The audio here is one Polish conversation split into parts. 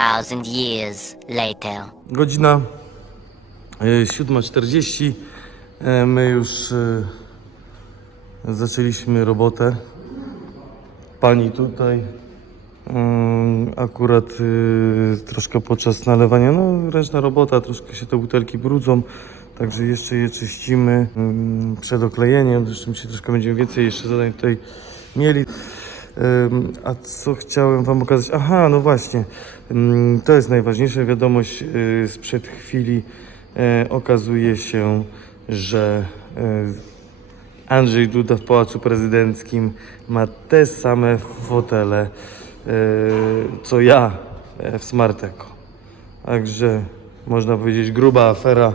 2,000 years later. Godzina e, 7.40. E, My już e, zaczęliśmy robotę. Pani tutaj mm, akurat e, troszkę podczas nalewania, no ręczna robota, troszkę się te butelki brudzą. Także jeszcze je czyścimy mm, przed oklejeniem. Zresztą się troszkę będziemy więcej jeszcze zadań tutaj mieli. A co chciałem Wam pokazać? Aha, no właśnie. To jest najważniejsza wiadomość y, sprzed chwili. E, Okazuje się, że e, Andrzej Duda w Pałacu Prezydenckim ma te same fotele, co ja w Smarteko. Także można powiedzieć gruba afera,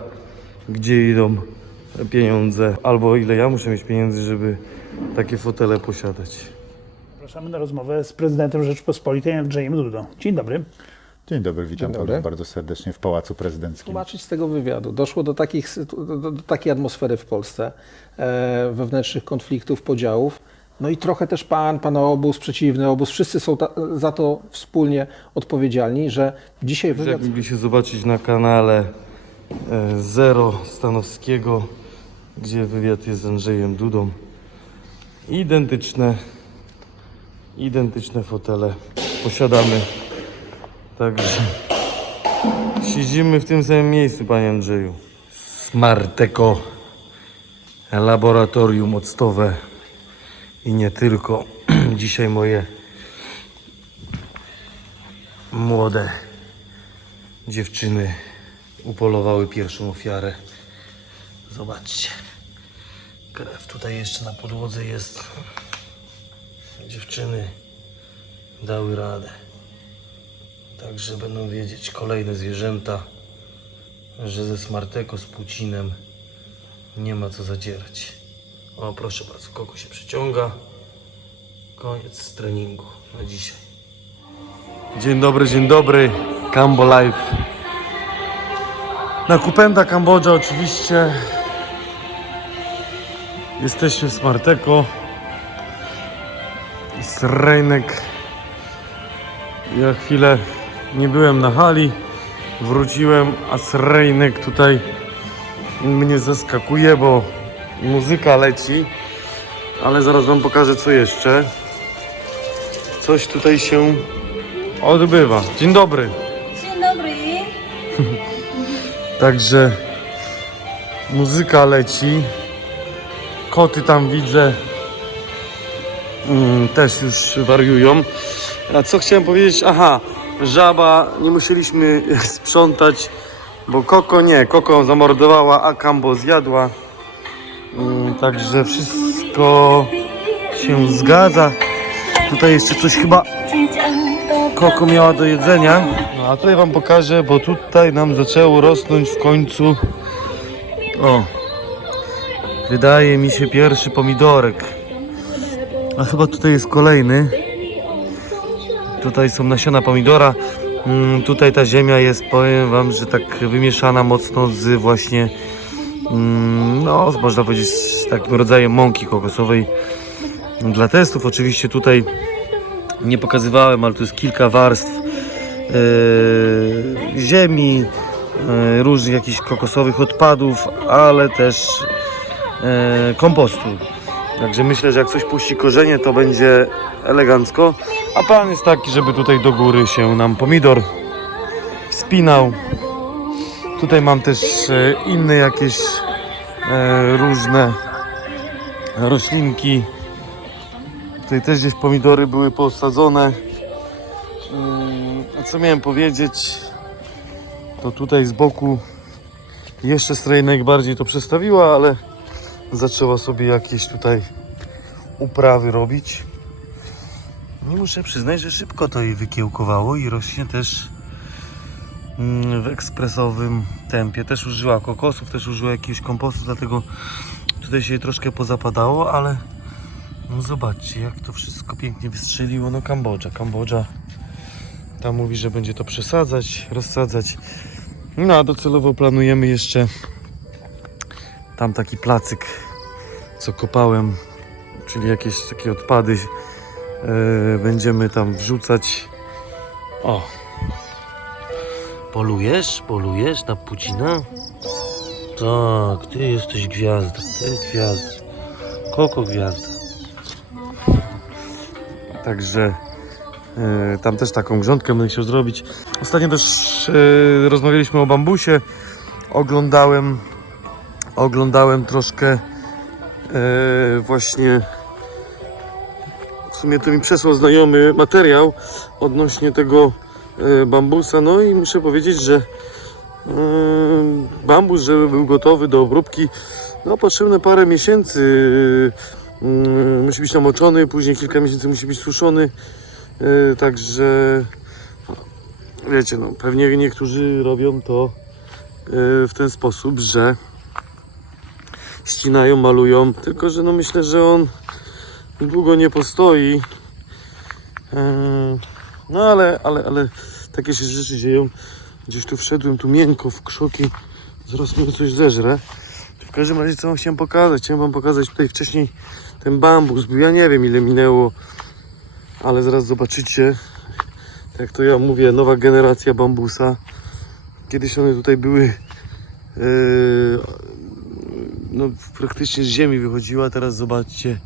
gdzie idą pieniądze, albo ile ja muszę mieć pieniędzy, żeby takie fotele posiadać. Zapraszamy na rozmowę z prezydentem Rzeczypospolitej Andrzejem Dudą. Dzień dobry. Dzień dobry, witam Dzień dobry. bardzo serdecznie w Pałacu Prezydenckim. tłumaczyć z tego wywiadu. Doszło do, takich, do, do, takiej atmosfery w Polsce, e, wewnętrznych konfliktów, podziałów. No i trochę też pan, pana obóz, przeciwny obóz, wszyscy są ta, za to wspólnie odpowiedzialni, że dzisiaj Jak wywiad... mogliście zobaczyć na kanale e, Zero Stanowskiego, gdzie wywiad jest z Andrzejem Dudą. Identyczne, identyczne fotele posiadamy. Także siedzimy w tym samym miejscu, panie Andrzeju. Smarteko, laboratorium octowe i nie tylko. Dzisiaj moje młode dziewczyny upolowały pierwszą ofiarę. Zobaczcie. Krew tutaj jeszcze na podłodze jest. Dziewczyny dały radę. Także będą wiedzieć kolejne zwierzęta, że ze Smarteko z Pucinem nie ma co zadzierać. O, proszę bardzo, kogo się przyciąga. Koniec treningu na dzisiaj. Dzień dobry, dzień dobry. Cambo Live. Na Kupenda, Kambodża oczywiście. Jesteśmy w Smarteko. Z Rejnek. Ja chwilę nie byłem na hali. Wróciłem, a Srejnek tutaj mnie zaskakuje, bo muzyka leci. Ale zaraz wam pokażę co jeszcze. Coś tutaj się odbywa. Dzień dobry. Dzień dobry. Także muzyka leci. Koty tam widzę. Mm, też już wariują. A co chciałem powiedzieć? Aha, żaba, nie musieliśmy sprzątać, bo Koko nie, Koko zamordowała, a Kambo zjadła. Mm, Także wszystko się zgadza. Tutaj jeszcze coś chyba Koko miała do jedzenia. No a tutaj wam pokażę, bo tutaj nam zaczęło rosnąć w końcu. O. Wydaje mi się pierwszy pomidorek. A chyba tutaj jest kolejny. Tutaj są nasiona pomidora. Mm, tutaj ta ziemia jest, powiem wam, że tak wymieszana mocno z właśnie mm, no, można powiedzieć takim rodzajem mąki kokosowej dla testów. Oczywiście tutaj nie pokazywałem, ale tu jest kilka warstw e, ziemi, e, różnych jakichś kokosowych odpadów, ale też e, kompostu. Także myślę, że jak coś puści korzenie, to będzie elegancko. A plan jest taki, żeby tutaj do góry się nam pomidor wspinał. Tutaj mam też e, inne jakieś e, różne roślinki. Tutaj też gdzieś pomidory były posadzone. Mm, A co miałem powiedzieć? To tutaj z boku jeszcze strajnek bardziej to przestawiła, ale zaczęła sobie jakieś tutaj uprawy robić. Nie muszę przyznać, że szybko to jej wykiełkowało i rośnie też mm, w ekspresowym tempie. Też użyła kokosów, też użyła jakiegoś kompostu, dlatego tutaj się jej troszkę pozapadało, ale no zobaczcie, jak to wszystko pięknie wystrzeliło. No Kambodża, Kambodża. Tam mówi, że będzie to przesadzać, rozsadzać. No a docelowo planujemy jeszcze tam taki placyk, co kopałem, czyli jakieś takie odpady. e, będziemy tam wrzucać. O, Polujesz? Polujesz na Pucina? Tak, ty jesteś gwiazda, ty gwiazda. Koko gwiazda. Także e, tam też taką grządkę będę chciał zrobić. Ostatnio też e, rozmawialiśmy o bambusie. Oglądałem, oglądałem troszkę e, właśnie w sumie to mi przesłał znajomy materiał odnośnie tego e, bambusa. No i muszę powiedzieć, że e, bambus, żeby był gotowy do obróbki, no potrzebne parę miesięcy. E, musi być namoczony, później kilka miesięcy musi być suszony. E, także wiecie, no pewnie niektórzy robią to e, w ten sposób, że ścinają, malują, tylko że no myślę, że on długo nie postoi. Eee, No ale, ale, ale takie się rzeczy dzieją. Gdzieś tu wszedłem, tu miękko w krzoki. Zaraz mnie coś zeżre. W każdym razie co wam chciałem pokazać? Chciałem wam pokazać tutaj wcześniej ten bambus. Ja nie wiem ile minęło, ale zaraz zobaczycie. Jak to ja mówię, nowa generacja bambusa. Kiedyś one tutaj były eee, no, praktycznie z ziemi wychodziła. Teraz zobaczcie.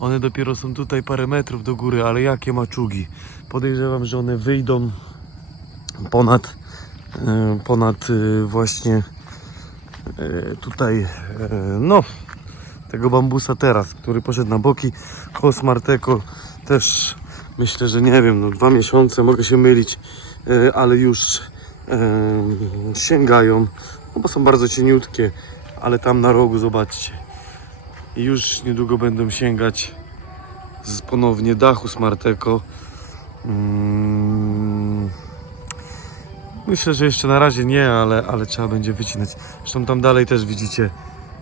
One dopiero są tutaj parę metrów do góry, ale jakie maczugi. Podejrzewam, że one wyjdą ponad, e, ponad e, właśnie e, tutaj, no, tego bambusa teraz, który poszedł na boki. Kos Marteko też myślę, że nie wiem, no dwa miesiące, mogę się mylić, ale już sięgają, no bo są bardzo cieniutkie, ale tam na rogu zobaczcie. I już niedługo będą sięgać z ponownie dachu Smarteko. Mm. Myślę, że jeszcze na razie nie, ale, ale trzeba będzie wycinać. Zresztą tam dalej też widzicie,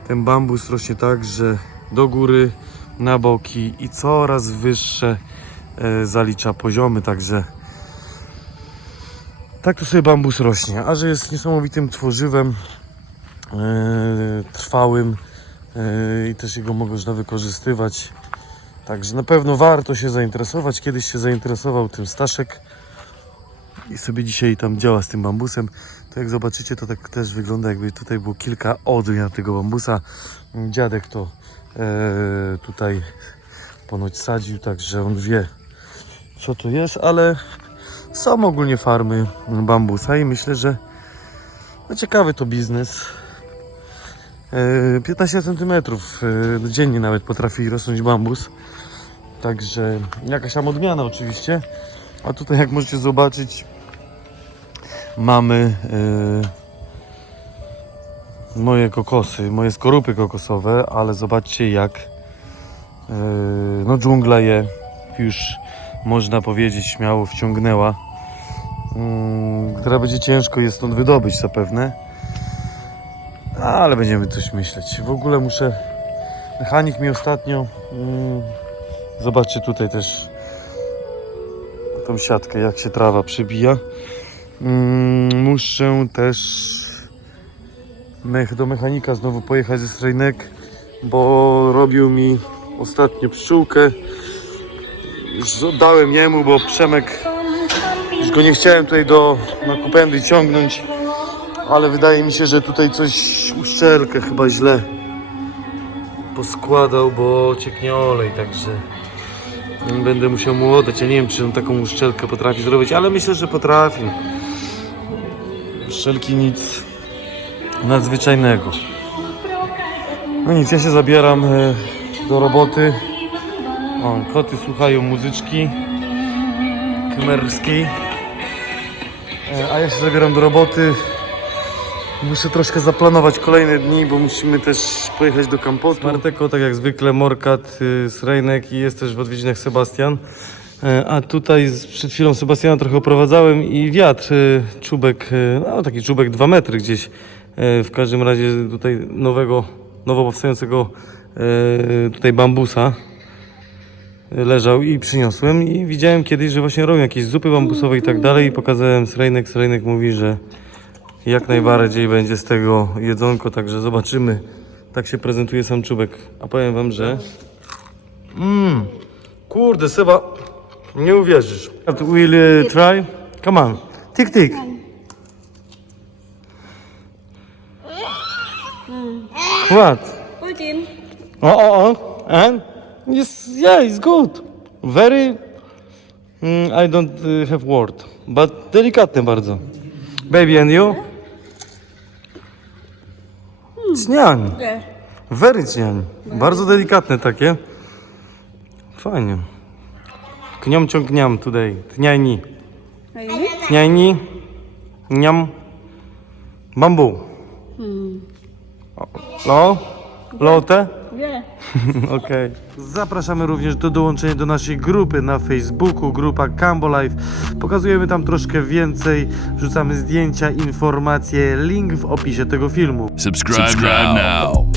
ten bambus rośnie tak, że do góry, na boki i coraz wyższe e, zalicza poziomy, także tak tu sobie bambus rośnie. A że jest niesamowitym tworzywem, trwałym, Yy, i też jego można wykorzystywać. Także na pewno warto się zainteresować. Kiedyś się zainteresował tym Staszek i sobie dzisiaj tam działa z tym bambusem. To jak zobaczycie, to tak też wygląda, jakby tutaj było kilka odmian tego bambusa. Dziadek to e, tutaj ponoć sadził, także on wie, co to jest, ale są ogólnie farmy bambusa i myślę, że no ciekawy to biznes. E, 15 cm e, dziennie nawet potrafi rosnąć bambus. Także jakaś tam odmiana oczywiście. A tutaj jak możecie zobaczyć mamy e, moje kokosy, moje skorupy kokosowe, ale zobaczcie jak e, no dżungla je już można powiedzieć śmiało wciągnęła. Mm, która będzie ciężko jest stąd wydobyć zapewne. Ale będziemy coś myśleć. W ogóle muszę. Mechanik mi ostatnio. Mm, zobaczcie tutaj też tą siatkę, jak się trawa przebija. Mm, muszę też mech, do mechanika znowu pojechać ze strojnek, bo robił mi ostatnio pszczółkę. Już oddałem jemu, bo Przemek już go nie chciałem tutaj do na ciągnąć ale wydaje mi się, że tutaj coś uszczelkę chyba źle poskładał, bo cieknie olej, także będę musiał mu oddać. Ja nie wiem, czy on taką uszczelkę potrafi zrobić, ale myślę, że potrafi. Uszczelki nic nadzwyczajnego. No nic, ja się zabieram e, do roboty. O, koty słuchają muzyczki kamerskiej. E, A ja się zabieram do roboty. Muszę troszkę zaplanować kolejne dni, bo musimy też pojechać do Kampotu. Marteko, tak jak zwykle, Morkat, y, Srejnek i jest też w odwiedzinach Sebastian. E, A tutaj przed chwilą Sebastiana trochę oprowadzałem i wiatr, y, czubek, y, no taki czubek 2 metry gdzieś. E, W każdym razie tutaj nowego, nowo powstającego e, tutaj bambusa leżał i przyniosłem i widziałem kiedyś, że właśnie robią jakieś zupy bambusowe i tak dalej i pokazałem Srejnek. Srejnek mówi, że jak najbardziej będzie z tego jedzonko, także zobaczymy. Tak się prezentuje sam czubek. A powiem wam, że... Mmm, kurde, Seba, nie uwierzysz. We'll uh, e, try. Come on. Tik, tik. What? Putin. Oh, oh, oh. And? Yes, yeah, it's good. Very... Mm, I don't e, have word, but delikatne bardzo. Baby and you? Cniań. Nie. Very cniań. Bardzo delikatne takie. Fajnie. Kniom ciąg gniam today. Tniajni. Tniajni. Niam. Bambu. Lo? Lote? Nie. Okej. Zapraszamy również do dołączenia do naszej grupy na Facebooku, grupa Cambo Life. Pokazujemy tam troszkę więcej, wrzucamy zdjęcia, informacje, link w opisie tego filmu. Subscribe, now.